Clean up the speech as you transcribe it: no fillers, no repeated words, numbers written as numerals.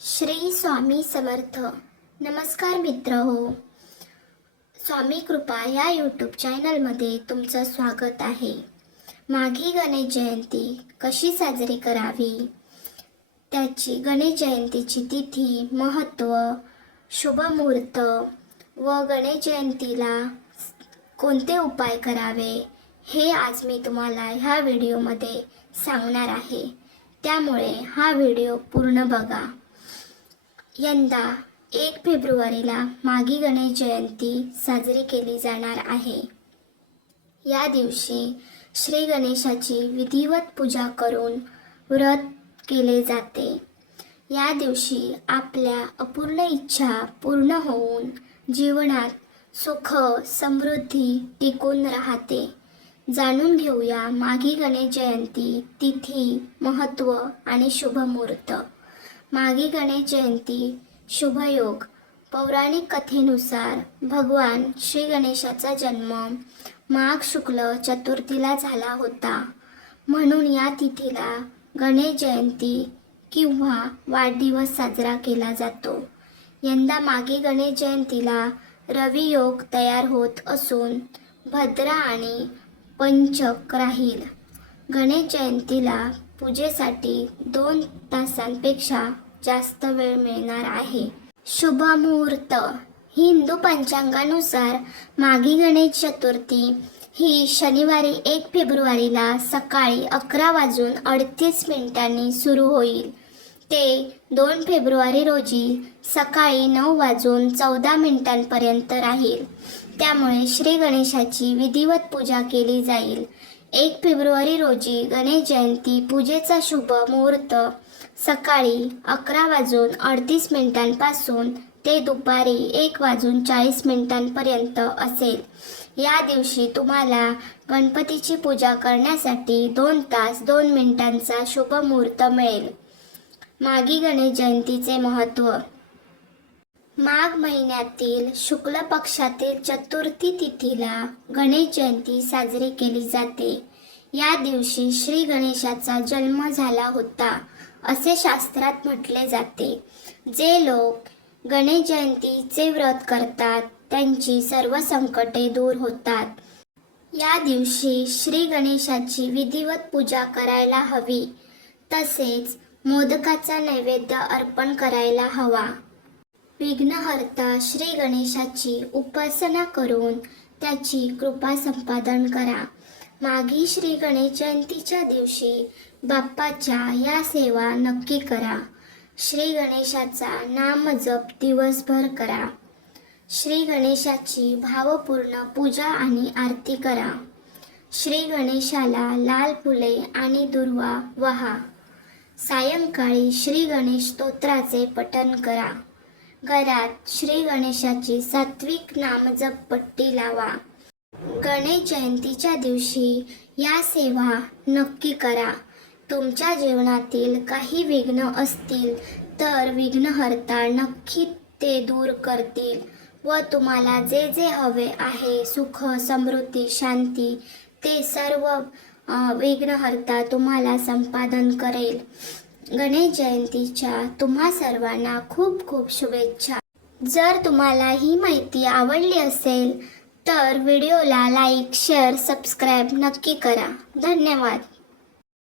श्री स्वामी समर्थ. नमस्कार मित्र हो. स्वामी कृपा या यूट्यूब चॅनलमध्ये तुमचं स्वागत आहे. माघी गणेश जयंती कशी साजरी करावी, त्याची गणेश जयंतीची तिथी, महत्त्व, शुभमुहूर्त व गणेश जयंतीला कोणते उपाय करावे हे आज मी तुम्हाला ह्या व्हिडिओमध्ये सांगणार आहे. त्यामुळे हा व्हिडिओ पूर्ण बघा. यंदा 1 फेब्रुवारीला माघी गणेश जयंती साजरी केली जाणार आहे. या दिवशी श्री गणेशाची विधिवत पूजा करून व्रत केले जाते. या दिवशी आपल्या अपूर्ण इच्छा पूर्ण होऊन जीवनात सुख समृद्धी टिकून राहते. जाणून घेऊया माघी गणेश जयंती तिथी, महत्त्व आणि शुभमुहूर्त. माघी गणेश जयंती शुभयोग. पौराणिक कथेनुसार भगवान श्री गणेशाचा जन्म माघ शुक्ल चतुर्थीला झाला होता. म्हणून या तिथीला गणेश जयंती किंवा वाढदिवस साजरा केला जातो. यंदा माघी गणेश जयंतीला रवी योग तयार होत असून भद्रा आणि पंचक राहील. गणेश जयंतीला पूजेसाठी 2 तासांपेक्षा जास्त वेळ मिळणार आहे. शुभ मुहूर्त. हिंदू पंचांगानुसार माघी गणेश चतुर्थी ही शनिवारी 1 फेब्रुवारीला सकाळी 11:38 सुरू होईल ते 2 फेब्रुवारी रोजी सकाळी 9:14 पर्यंत राहील. त्यामुळे श्री गणेशाची विधिवत पूजा केली जाईल. 1 फेब्रुवारी रोजी गणेश जयंती पूजेचा शुभ मुहूर्त सकाळी 11:38 पासून ते दुपारी 1:40 पर्यंत असेल. या दिवशी तुम्हाला गणपतीची पूजा करण्यासाठी 2 तास 2 मिनिटांचा शुभ मुहूर्त मिळेल. माघी गणेश जयंतीचे महत्त्व. माघ महिन्यातील शुक्ल पक्षातील चतुर्थी तिथीला गणेश जयंती साजरी केली जाते. या दिवशी श्री गणेशाचा जन्म झाला होता असे शास्त्रात म्हटले जाते. जे लोक गणेश जयंतीचे व्रत करतात त्यांची सर्व संकटे दूर होतात. या दिवशी श्री गणेशाची विधिवत पूजा करायला हवी. तसेच मोदकाचा नैवेद्य अर्पण करायला हवा. विघ्नहर्ता श्री गणेशाची उपासना करून त्याची कृपा संपादन करा. माघी श्री गणेश जयंतीच्या दिवशी बाप्पाच्या या सेवा नक्की करा. श्री गणेशाचा नामजप दिवसभर करा. श्री गणेशाची भावपूर्ण पूजा आणि आरती करा. श्री गणेशाला लाल फुले आणि दुर्वा वाहा. सायंकाळी श्री गणेश स्तोत्राचे पठण करा. घरात श्री गणेशाची सात्विक नामजप पट्टी लावा. गणेश जयंतीच्या दिवशी या सेवा नक्की करा. तुमच्या जीवनातील काही विघ्न असतील तर विघ्नहर्ता नक्की ते दूर करतील व तुम्हाला जे जे हवे आहे, सुख समृद्धी शांती, ते सर्व विघ्नहर्ता तुम्हाला संपादन करेल. गणेश जयंतीच्या तुम्हा सर्वांना खूप खूप शुभेच्छा. जर तुम्हाला ही माहिती आवडली असेल तर व्हिडिओला लाईक, शेअर, सबस्क्राईब नक्की करा. धन्यवाद.